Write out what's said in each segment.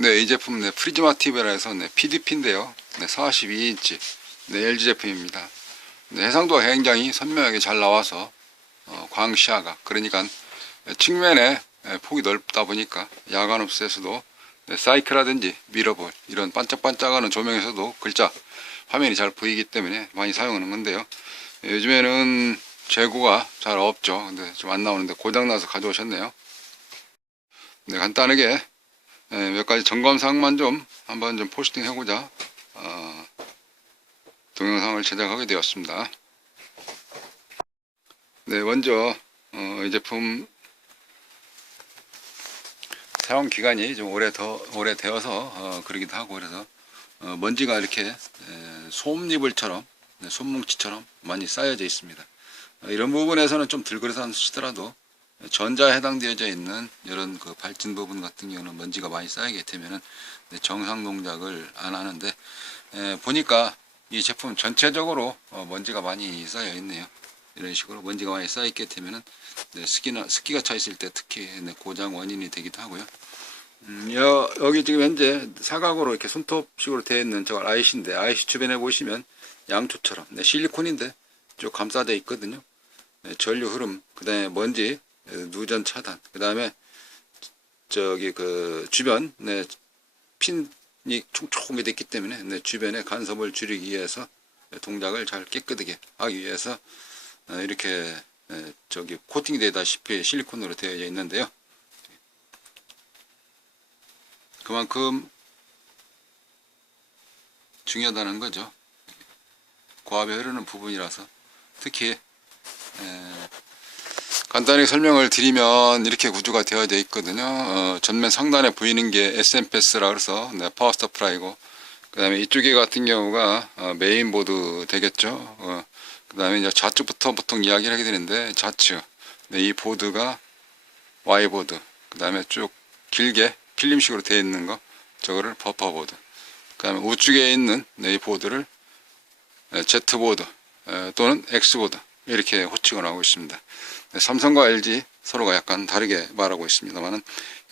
네, 이 제품 프리즈마 TV라 해서 PDP인데요. 42인치 LG 제품입니다. 해상도가 굉장히 선명하게 잘 나와서 광시야각, 그러니까 측면에 폭이 넓다 보니까 야간 옵셋에서도 사이크라든지 미러볼 이런 반짝반짝하는 조명에서도 글자 화면이 잘 보이기 때문에 많이 사용하는 건데요. 요즘에는 재고가 잘 없죠. 근데 좀 안 나오는데 고장나서 가져오셨네요. 간단하게 몇 가지 점검사항만 좀 한번 좀 포스팅 해보자 동영상을 제작하게 되었습니다. 먼저 이 제품 사용 기간이 좀 오래되어서 그러기도 하고, 그래서 먼지가 이렇게 솜니불처럼 솜뭉치처럼 많이 쌓여져 있습니다. 이런 부분에서는 좀 들그릇하시더라도 전자에 해당되어져 있는 이런 그 발진 부분 같은 경우는 먼지가 많이 쌓이게 되면은 정상 동작을 안 하는데, 보니까 이 제품 전체적으로 먼지가 많이 쌓여 있네요. 이런 식으로 먼지가 많이 쌓여 있게 되면은 습기가 차 있을 때 특히 고장 원인이 되기도 하고요. 여기 지금 현재 사각으로 이렇게 손톱식으로 되어 있는 저걸 IC인데, IC 주변에 보시면 양초처럼 실리콘인데 쭉 감싸져 있거든요. 전류 흐름, 그 다음에 먼지 누전 차단, 그 다음에 저기 그 주변 핀이 촘촘히 됐기 때문에 주변에 간섭을 줄이기 위해서 동작을 잘 깨끗하게 하기 위해서 이렇게 저기 코팅이 되다시피 실리콘으로 되어 있는데요. 그만큼 중요하다는 거죠. 고압이 흐르는 부분이라서. 특히 간단히 설명을 드리면 이렇게 구조가 되어져 있거든요. 전면 상단에 보이는 게 SMPS라 그래서 파워 서프라이고, 그 다음에 이쪽에 같은 경우가 메인보드 되겠죠. 그 다음에 이제 좌측부터 보통 이야기를 하게 되는데, 좌측 이 보드가 Y보드, 그 다음에 쭉 길게 필름식으로 되어 있는 거, 저거를 버퍼보드, 그 다음에 우측에 있는 이 보드를 Z보드 또는 X보드 이렇게 호칭을 하고 있습니다. 삼성과 LG 서로가 약간 다르게 말하고 있습니다만은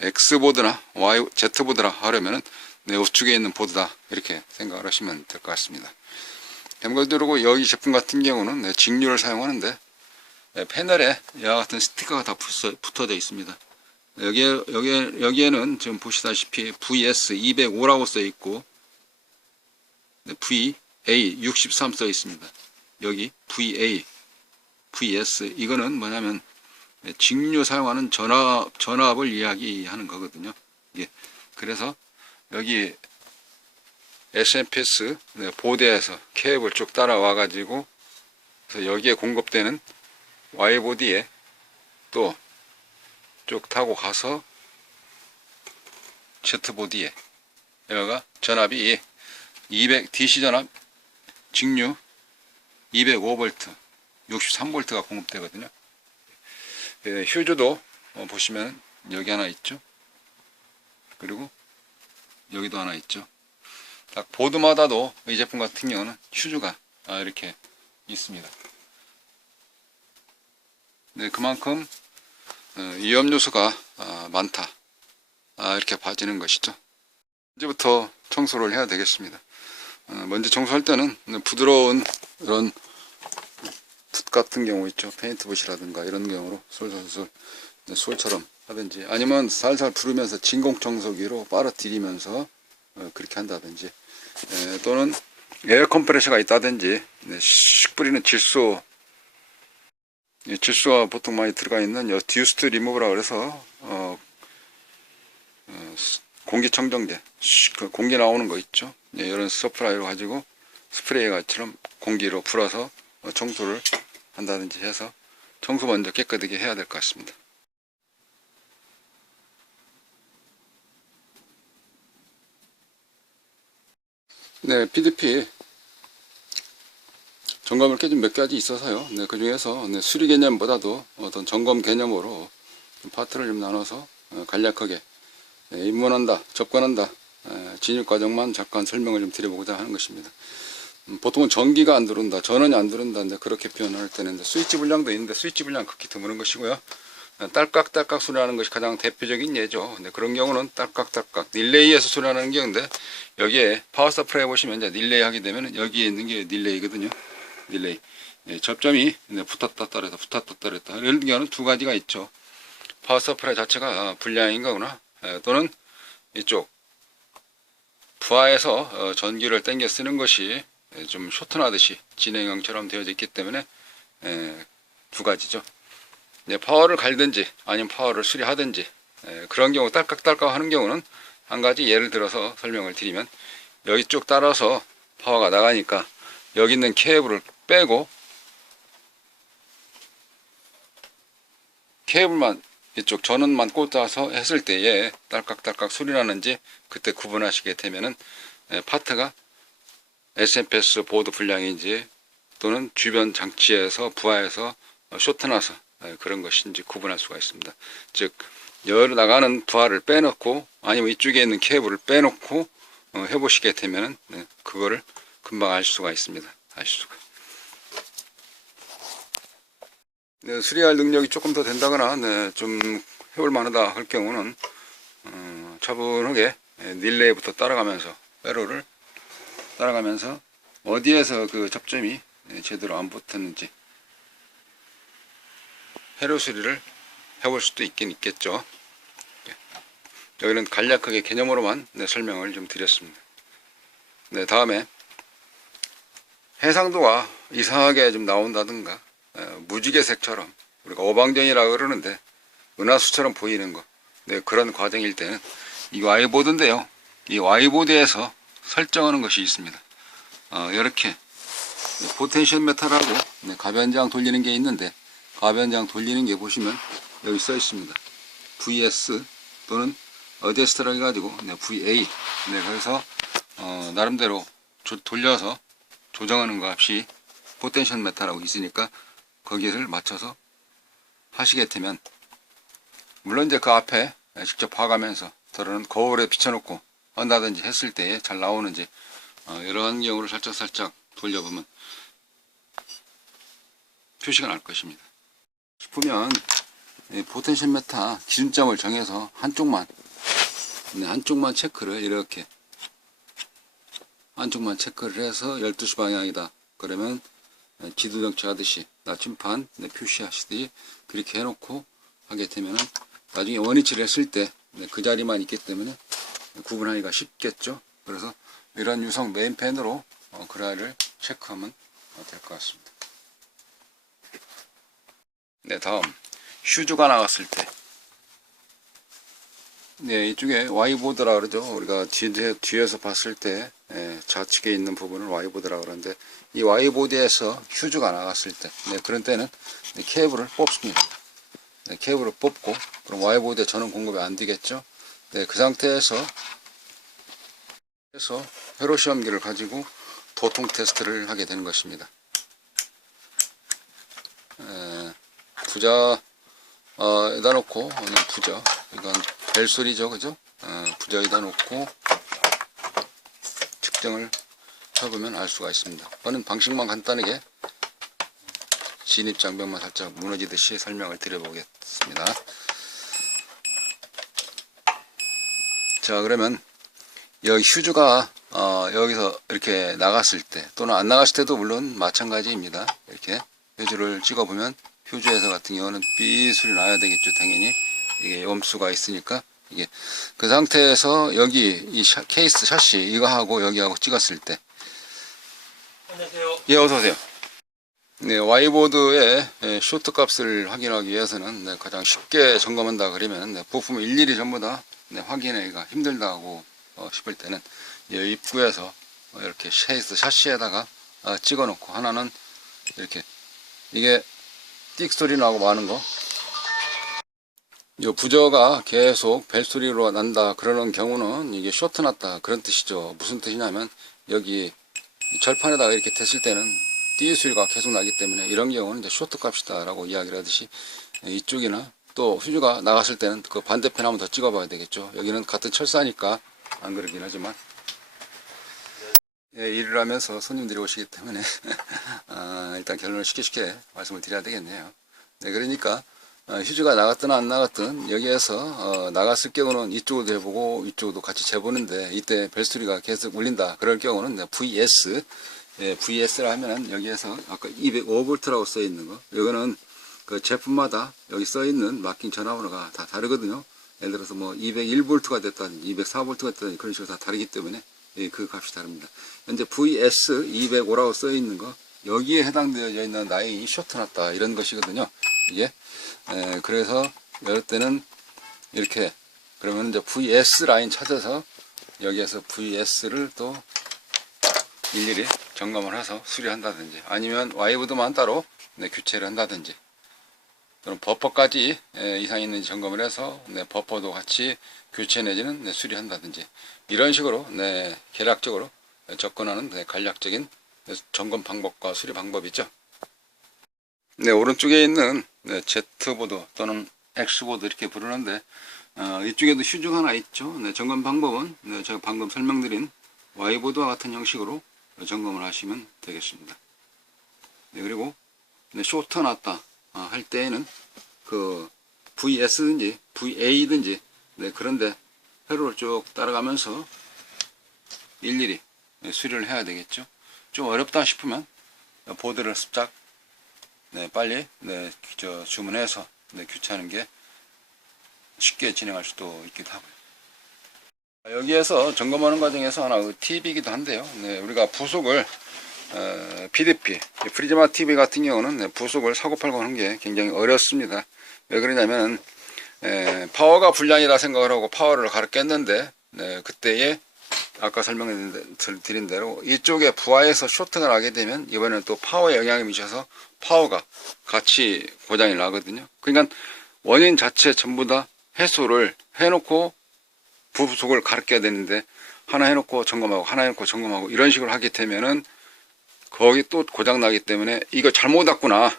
X보드나 Z보드라 하려면은 우측에 있는 보드다 이렇게 생각을 하시면 될 것 같습니다. 그리고 여기 제품 같은 경우는 직류를 사용하는데 패널에 이와 같은 스티커가 다 붙어져 있습니다. 여기에는 지금 보시다시피 VS205라고 써 있고 VA63 써 있습니다. 여기 VS 이거는 뭐냐면 직류 사용하는 전압을 이야기하는 거거든요. 그래서 여기 SMPS 보드에서 케이블 쭉 따라와 가지고 여기에 공급되는 Y보드에 또 쭉 타고 가서 Z보드에 여기가 전압이 DC 전압 직류 205V 63V가 공급되거든요. 휴즈도 보시면 여기 하나 있죠. 그리고 여기도 하나 있죠. 딱 보드마다도 이 제품 같은 경우는 휴즈가 이렇게 있습니다. 그만큼 위험 요소가 많다 이렇게 봐지는 것이죠. 이제부터 청소를 해야 되겠습니다. 먼저 청소할 때는 부드러운 이런 붓 같은 경우 있죠. 페인트붓이라든가 이런 경우로 솔솔솔 솔처럼 하든지, 아니면 살살 부르면서 진공청소기로 빨아들이면서 그렇게 한다든지, 또는 에어 컴프레셔가 있다든지 슉 뿌리는 질소가 보통 많이 들어가 있는 듀스트 리무버라 그래서 공기청정제 공기 나오는 거 있죠. 이런 서프라이로 가지고 스프레이처럼 공기로 불어서 청소를 한다든지 해서 청소 먼저 깨끗하게 해야 될 것 같습니다. PDP 점검을 좀 몇 가지 있어서요. 그 중에서 수리 개념보다도 어떤 점검 개념으로 파트를 좀 나눠서 간략하게 입문한다, 접근한다, 진입 과정만 잠깐 설명을 좀 드려보고자 하는 것입니다. 보통은 전기가 안 들어온다, 전원이 안 들어온다, 그렇게 표현할 때는 스위치 불량도 있는데 스위치 불량 극히 드무른 것이고요. 딸깍딸깍 소리 나는 것이 가장 대표적인 예죠. 근데 그런 경우는 딸깍딸깍 딜레이에서 소리 나는 경우인데, 여기에 파워 서프라이 보시면 이제 딜레이 하게 되면 여기에 있는 게 딜레이거든요. 딜레이. 예, 접점이 붙었다 떨어졌다 붙었다 떨어졌다 이런 경우는 두 가지가 있죠. 파워 서프라이 자체가 불량인 거거나, 또는 이쪽 부하에서 전기를 땡겨 쓰는 것이 좀 쇼트나듯이 진행형처럼 되어져 있기 때문에 두 가지죠. 파워를 갈든지 아니면 파워를 수리하든지, 그런 경우 딸깍딸깍 하는 경우는 한 가지 예를 들어서 설명을 드리면, 여기 쭉 따라서 파워가 나가니까 여기 있는 케이블을 빼고 케이블만 이쪽 전원만 꽂아서 했을 때에 딸깍딸깍 소리 나는지 그때 구분하시게 되면은 파트가 SMPS 보드 불량인지 또는 주변 장치에서 부하에서 쇼트나서 그런 것인지 구분할 수가 있습니다. 즉 열 나가는 부하를 빼놓고 아니면 이쪽에 있는 케이블을 빼놓고 해보시게 되면은 그거를 금방 알 수가 있습니다. 아실 수가. 수리할 능력이 조금 더 된다거나 좀 해볼 만하다 할 경우는 차분하게 릴레이부터 따라가면서 회로를 따라가면서 어디에서 그 접점이 제대로 안 붙었는지 회로 수리를 해볼 수도 있긴 있겠죠. 여기는 간략하게 개념으로만 설명을 좀 드렸습니다. 다음에 해상도가 이상하게 좀 나온다든가 무지개색처럼, 우리가 오방전이라고 그러는데 은하수처럼 보이는 거, 그런 과정일 때는 이 Y보드인데요. 이 Y보드에서 설정하는 것이 있습니다. 이렇게 포텐셜 메탈하고 가변장 돌리는 게 있는데, 가변장 돌리는 게 보시면 여기 써 있습니다. VS 또는 어데스트라 해가지고 VA. 그래서 나름대로 돌려서 조정하는 거 값이 포텐셜 메탈하고 있으니까 거기를 맞춰서 하시게 되면, 물론 이제 그 앞에 직접 봐가면서 저는 거울에 비춰놓고 한다든지 했을 때 잘 나오는지 이러한 경우를 살짝살짝 돌려보면 표시가 날 것입니다. 싶으면 포텐셜 메타 기준점을 정해서 한쪽만 체크를 이렇게 한쪽만 체크를 해서 12시 방향이다 그러면 지도정치 하듯이 나침판 표시하시듯이 그렇게 해놓고 하게 되면은 나중에 원위치를 했을 때 그 자리만 있기 때문에 구분하기가 쉽겠죠. 그래서 이런 유성 메인펜으로 그라를 체크하면 될 것 같습니다. 다음 휴즈가 나갔을 때, 이쪽에 Y보드라 그러죠. 우리가 뒤에서 봤을 때 좌측에 있는 부분을 Y보드라 그러는데, 이 Y보드에서 휴즈가 나갔을 때, 그런 때는 케이블을 뽑습니다. 케이블을 뽑고, 그럼 Y보드에 전원 공급이 안 되겠죠. 그 상태에서 회로 시험기를 가지고 도통 테스트를 하게 되는 것입니다. 부자에다 놓고, 부자, 이건 벨소리죠, 그죠? 부자에다 놓고 측정을 해보면 알 수가 있습니다. 저는 방식만 간단하게 진입장벽만 살짝 무너지듯이 설명을 드려보겠습니다. 자, 그러면 여기 휴즈가 여기서 이렇게 나갔을 때 또는 안 나갔을 때도 물론 마찬가지입니다. 이렇게 휴즈를 찍어보면 휴즈에서 같은 경우는 삐 소리 나야 되겠죠. 당연히 이게 염수가 있으니까. 이게 그 상태에서 여기 이 케이스 샤시 이거하고 여기하고 찍었을 때, 안녕하세요. 예, 어서오세요. Y보드의 쇼트 값을 확인하기 위해서는 가장 쉽게 점검한다 그러면 부품을 일일이 전부 다 확인하기가 힘들다고 싶을 때는 이 입구에서 이렇게 케이스 샤시에다가 찍어 놓고, 하나는 이렇게 이게 띡 소리 나고 마는 거, 이 부저가 계속 벨소리로 난다 그러는 경우는 이게 쇼트 났다 그런 뜻이죠. 무슨 뜻이냐면 여기 절판에다가 이렇게 댔을 때는 띠 소리가 계속 나기 때문에 이런 경우는 이제 쇼트 값이다 라고 이야기를 하듯이, 이쪽이나 또 휴즈가 나갔을 때는 그 반대편 한번 더 찍어 봐야 되겠죠. 여기는 같은 철사니까 안 그러긴 하지만, 일을 하면서 손님들이 오시기 때문에 일단 결론을 쉽게 말씀을 드려야 되겠네요. 그러니까 휴지가 나갔든 안 나갔든 여기에서 나갔을 경우는 이쪽으로도 해보고 이쪽으로도 같이 재보는데 이때 벨소리가 계속 울린다. 그럴 경우는 VS, VS라 하면은 여기에서 아까 205V라고 써 있는 거, 이거는 그 제품마다 여기 써 있는 마킹 전화번호가 다 다르거든요. 예를 들어서 뭐 201V가 됐다든지 204V가 됐다든지 그런 식으로 다 다르기 때문에 그 값이 다릅니다. 현재 VS 205라고 써 있는 거, 여기에 해당되어 있는 라인이 쇼트났다 이런 것이거든요. 이게 그래서 이럴 때는 이렇게, 그러면 이제 VS 라인 찾아서 여기에서 VS를 또 일일이 점검을 해서 수리한다든지, 아니면 와이브드만 따로 교체를 한다든지, 또는 버퍼까지 이상이 있는지 점검을 해서 버퍼도 같이 교체 내지는 수리한다든지, 이런 식으로 계략적으로 접근하는 간략적인 점검 방법과 수리 방법이죠. 오른쪽에 있는 Z보드 또는 X보드 이렇게 부르는데, 이쪽에도 휴즈가 하나 있죠. 점검 방법은 제가 방금 설명드린 Y보드와 같은 형식으로 점검을 하시면 되겠습니다. 그리고 쇼트 났다 할 때에는 그 VS든지 VA든지 그런데 회로를 쭉 따라가면서 일일이 수리를 해야 되겠죠. 좀 어렵다 싶으면 보드를 습작 빨리 주문해서 교체하는 게 쉽게 진행할 수도 있기도 하고요. 여기에서 점검하는 과정에서 하나 팁이기도 한데요. 우리가 부속을 PDP, 프리즈마 TV 같은 경우는 부속을 사고팔고 하는 게 굉장히 어렵습니다. 왜 그러냐면 파워가 불량이라 생각을 하고 파워를 가로 깼는데 그때에 아까 설명드린 대로 이쪽에 부하에서 쇼트가 나게 되면 이번에는 또 파워에 영향을 미쳐서 파워가 같이 고장이 나거든요. 그러니까 원인 자체 전부 다 해소를 해놓고 부속을 가로 껴야 되는데, 하나 해놓고 점검하고 하나 해놓고 점검하고 이런 식으로 하게 되면은 거기 또 고장 나기 때문에 이거 잘못 왔구나,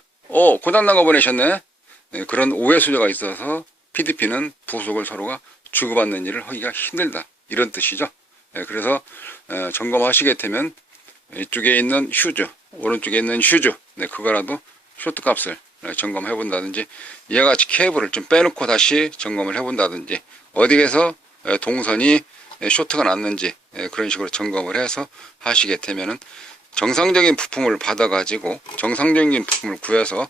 고장 난 거 보내셨네, 그런 오해 소지가 있어서 PDP는 부속을 서로가 주고받는 일을 하기가 힘들다 이런 뜻이죠. 그래서 점검하시게 되면 이쪽에 있는 휴즈, 오른쪽에 있는 휴즈, 그거라도 쇼트 값을 점검해 본다든지, 이와 같이 케이블을 좀 빼놓고 다시 점검을 해 본다든지, 어디에서 동선이 쇼트가 났는지 그런 식으로 점검을 해서 하시게 되면은 정상적인 부품을 받아 가지고 정상적인 부품을 구해서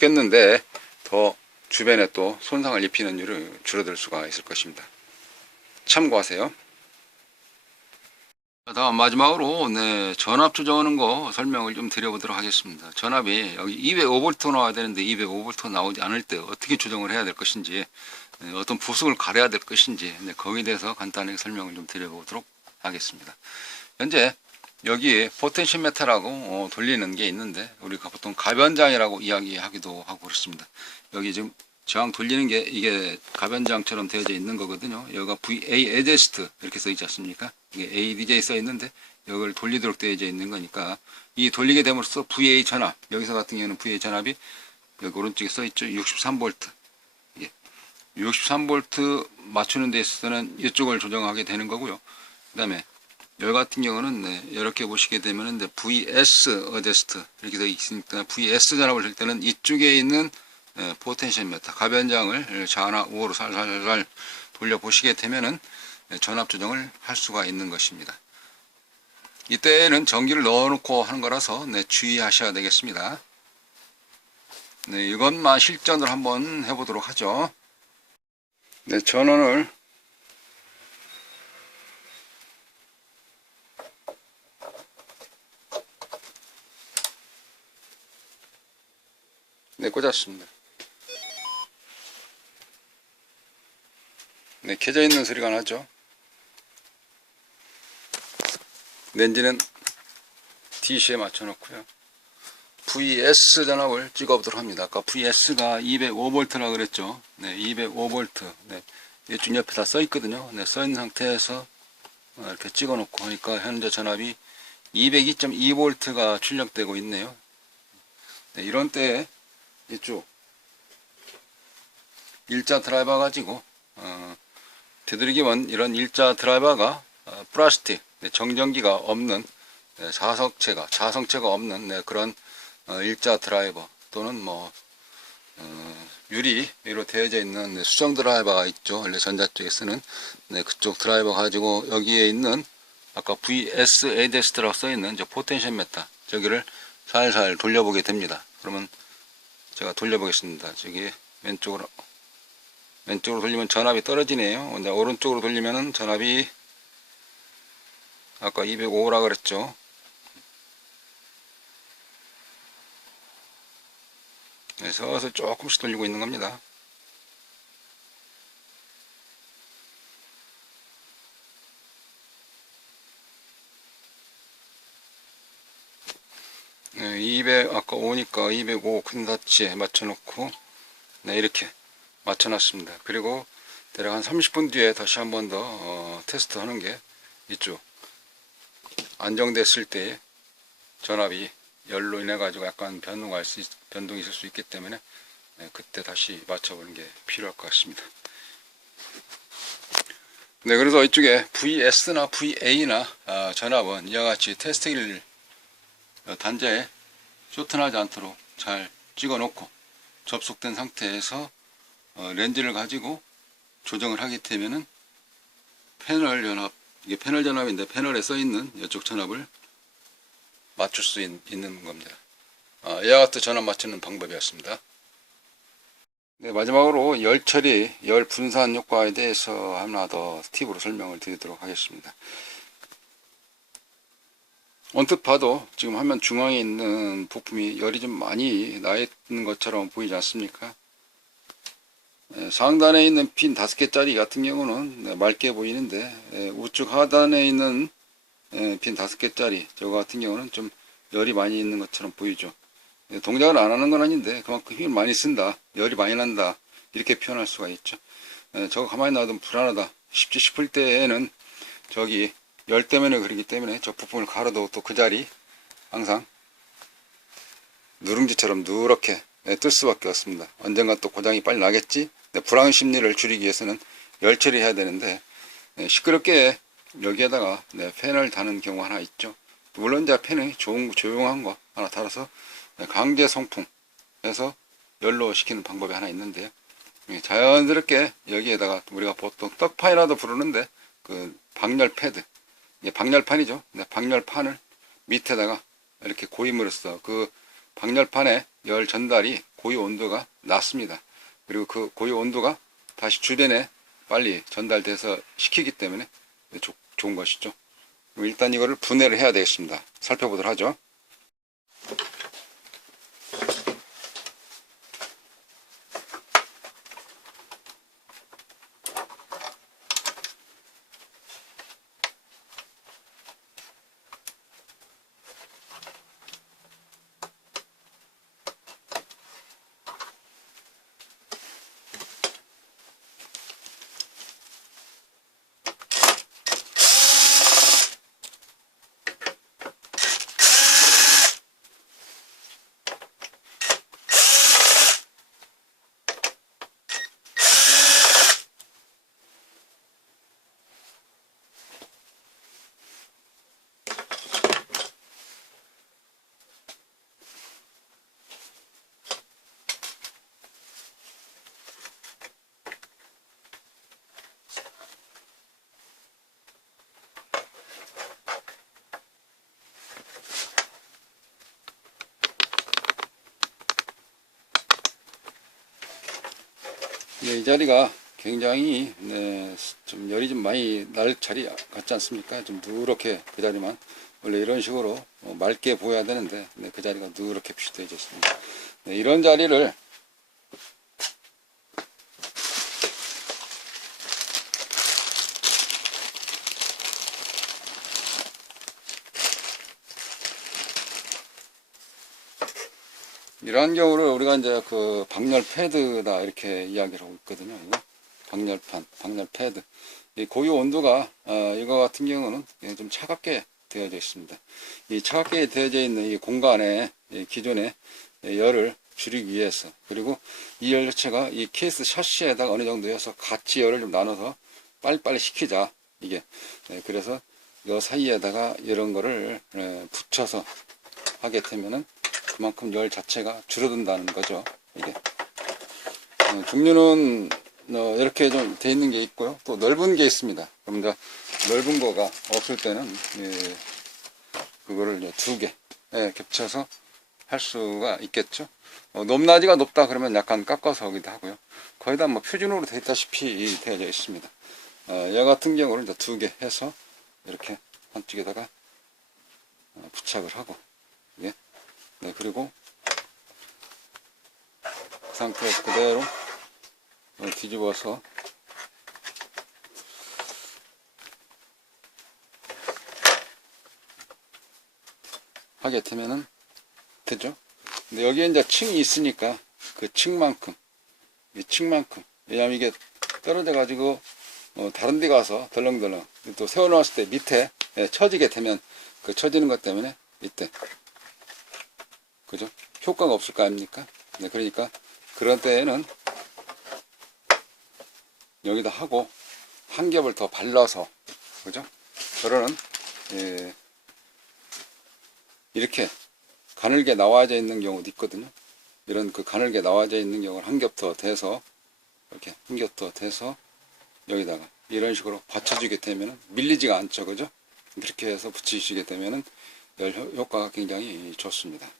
꼈는데 더 주변에 또 손상을 입히는 일을 줄어들 수가 있을 것입니다. 참고하세요. 다음 마지막으로 전압 조정하는 거 설명을 좀 드려보도록 하겠습니다. 전압이 여기 205V 나와야 되는데 205V 나오지 않을 때 어떻게 조정을 해야 될 것인지, 어떤 부속을 가려야 될 것인지 거기에 대해서 간단하게 설명을 좀 드려보도록 하겠습니다. 현재 여기에 포텐시메터라고 돌리는 게 있는데, 우리가 보통 가변장이라고 이야기하기도 하고 그렇습니다. 여기 지금 저항 돌리는 게 이게 가변장처럼 되어져 있는 거거든요. 여기가 VA adjust 이렇게 써 있지 않습니까? 이게 ADJ 써 있는데 이걸 돌리도록 되어져 있는 거니까, 이 돌리게 됨으로써 VA 전압, 여기서 같은 경우는 VA 전압이 여기 오른쪽에 써 있죠. 63V. 63V 맞추는 데 있어서는 이쪽을 조정하게 되는 거고요. 그 다음에 여기 같은 경우는 이렇게 보시게 되면은 VS adjust 이렇게 되어 있으니까, VS 전압을 할 때는 이쪽에 있는 포텐시오미터 가변장을 좌나 우호로 살살살 돌려 보시게 되면은 전압 조정을 할 수가 있는 것입니다. 이때는 전기를 넣어놓고 하는 거라서 주의하셔야 되겠습니다. 이것만 실전으로 한번 해보도록 하죠. 전원을 꽂았습니다. 켜져 있는 소리가 나죠. 렌즈는 DC에 맞춰 놓고요. VS 전압을 찍어 보도록 합니다. 아까 VS가 205V라 그랬죠. 205V. 이쪽 옆에 다 써 있거든요. 써 있는 상태에서 이렇게 찍어 놓고 하니까 현재 전압이 202.2V가 출력되고 있네요. 이런 때에 이쪽 일자 드라이버 가지고 되도록이면 이런 일자 드라이버가 플라스틱, 정전기가 없는 자성체가 없는 그런 일자 드라이버, 또는 뭐 유리로 되어져 있는 수정 드라이버가 있죠. 원래 전자 쪽에 쓰는 그쪽 드라이버 가지고 여기에 있는 아까 VS ADS라고 써 있는 저 포텐시오미터 저기를 살살 돌려보게 됩니다. 그러면 제가 돌려보겠습니다. 저기 왼쪽으로 돌리면 전압이 떨어지네요. 근데 오른쪽으로 돌리면은 전압이 아까 205라 그랬죠. 네, 서서 조금씩 돌리고 있는 겁니다. 네, 200 아까 오니까 205 큰 다치에 맞춰놓고 네, 이렇게 맞춰놨습니다. 그리고 대략 한 30분 뒤에 다시 한 번 더 테스트 하는 게 이쪽 안정됐을 때 전압이 열로 인해 가지고 약간 변동이 있을 수 있기 때문에 그때 다시 맞춰보는 게 필요할 것 같습니다. 네, 그래서 이쪽에 VS나 VA나 전압은 이와 같이 테스트기를 단자에 쇼트나지 않도록 잘 찍어 놓고 접속된 상태에서 렌즈를 가지고 조정을 하게 되면은 패널 전압, 이게 패널 전압인데 패널에 써 있는 이쪽 전압을 맞출 수 있는 겁니다. 이와 같은 전압 맞추는 방법이었습니다. 네, 마지막으로 열 처리, 열 분산 효과에 대해서 하나 더 팁으로 설명을 드리도록 하겠습니다. 언뜻 봐도 지금 화면 중앙에 있는 부품이 열이 좀 많이 나 있는 것처럼 보이지 않습니까? 상단에 있는 핀 5개짜리 같은 경우는 맑게 보이는데 우측 하단에 있는 핀 5개짜리 저거 같은 경우는 좀 열이 많이 있는 것처럼 보이죠. 동작을 안 하는 건 아닌데 그만큼 힘을 많이 쓴다, 열이 많이 난다, 이렇게 표현할 수가 있죠. 저거 가만히 놔두면 불안하다 싶을 때에는 저기 열 때문에 그러기 때문에 저 부품을 가로도 또 그 자리 항상 누룽지처럼 누렇게 뜰 수밖에 없습니다. 언젠가 또 고장이 빨리 나겠지. 불안 심리를 줄이기 위해서는 열 처리해야 되는데 시끄럽게 여기에다가 팬을 다는 경우 하나 있죠. 물론 이제 팬이 조용한 거 하나 달아서 강제 송풍해서 열로 시키는 방법이 하나 있는데요. 자연스럽게 여기에다가 우리가 보통 떡판이라도 부르는데 그 방열 패드, 이게 방열판이죠. 방열판을 밑에다가 이렇게 고임으로써 그 방열판의 열 전달이 고유 온도가 낮습니다. 그리고 그 고유 온도가 다시 주변에 빨리 전달돼서 식히기 때문에 좋은 것이죠. 일단 이거를 분해를 해야 되겠습니다. 살펴보도록 하죠. 이 자리가 굉장히 좀 열이 좀 많이 날 자리 같지 않습니까? 좀 누렇게 그 자리만 원래 이런 식으로 맑게 보여야 되는데 그 자리가 누렇게 표시되어 있습니다. 이런 자리를 이러한 경우를 우리가 이제 그 방열 패드다 이렇게 이야기를 하고 있거든요. 이거 방열판, 방열 패드. 이 고유 온도가 이거 같은 경우는 좀 차갑게 되어져 있습니다. 이 차갑게 되어져 있는 이 공간에 기존의 열을 줄이기 위해서, 그리고 이 열 자체가 이 케이스 샤시에다가 어느 정도 해서 같이 열을 좀 나눠서 빨리빨리 식히자, 이게. 그래서 이 사이에다가 이런 거를 붙여서 하게 되면은 그만큼 열 자체가 줄어든다는 거죠. 이게 종류는 이렇게 좀 돼 있는 게 있고요. 또 넓은 게 있습니다. 그럼 이제 넓은 거가 없을 때는 그거를 이제 두 개 겹쳐서 할 수가 있겠죠. 높낮이가 높다 그러면 약간 깎아서 하기도 하고요. 거의 다 뭐 표준으로 되어 있다시피 되어져 있습니다. 얘 같은 경우는 이제 두 개 해서 이렇게 한쪽에다가 부착을 하고, 예. 네, 그리고 그 상태 그대로 뒤집어서 하게 되면은 되죠. 근데 여기에 이제 층이 있으니까 그 층만큼, 이 층만큼, 왜냐면 이게 떨어져 가지고 다른 데 가서 덜렁덜렁 또 세워놨을 때 밑에 처지게 되면 그 처지는 것 때문에 이때 그죠? 효과가 없을 거 아닙니까? 네, 그러니까 그런 때에는 여기다 하고 한 겹을 더 발라서 그죠? 그러는 이렇게 가늘게 나와져 있는 경우도 있거든요. 이런 그 가늘게 나와져 있는 경우를 한 겹 더 대서 이렇게 한 겹 더 대서 여기다가 이런 식으로 받쳐주게 되면 밀리지가 않죠, 그죠? 그렇게 해서 붙이시게 되면은 열 효과가 굉장히 좋습니다.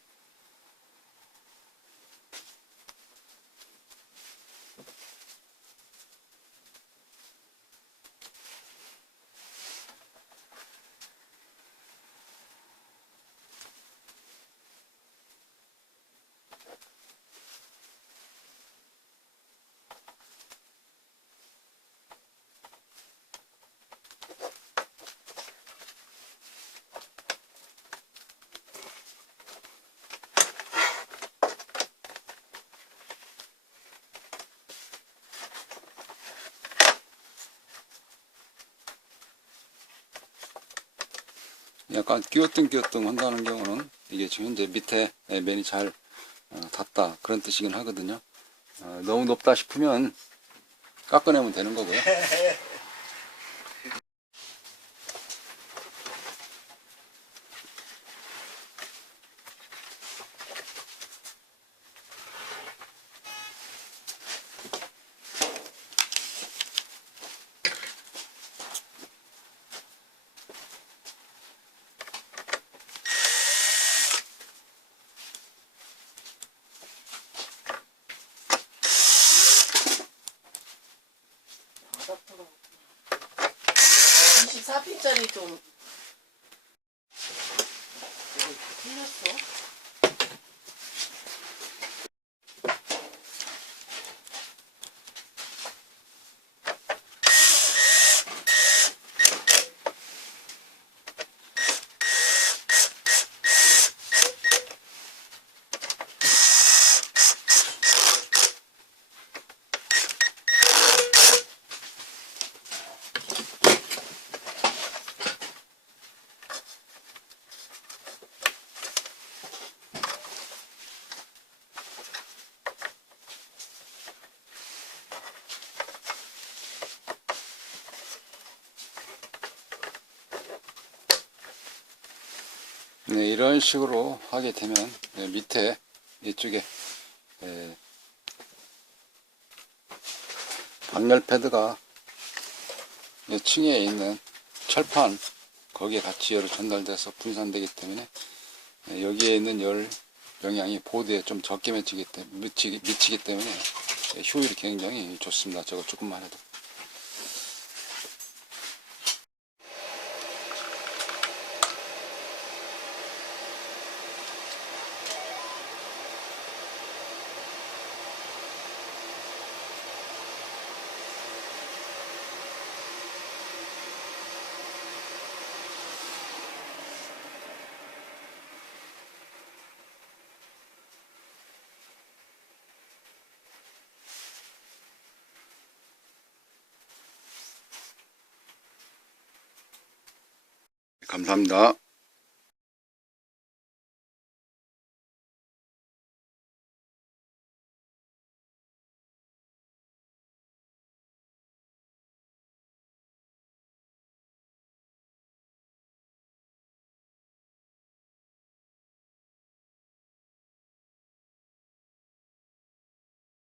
약간 끼우뚱끼우뚱 한다는 경우는 이게 지금 현재 밑에 면이 잘 닿다 그런 뜻이긴 하거든요. 너무 높다 싶으면 깎아내면 되는 거고요. 사핀짜리 좀 틀렸어? 네, 이런 식으로 하게 되면 밑에 이쪽에 방열 패드가 층에 있는 철판 거기에 같이 열이 전달돼서 분산되기 때문에 여기에 있는 열 영향이 보드에 좀 적게 미치기 때문에 효율이 굉장히 좋습니다. 저거 조금만 해도. 감사합니다.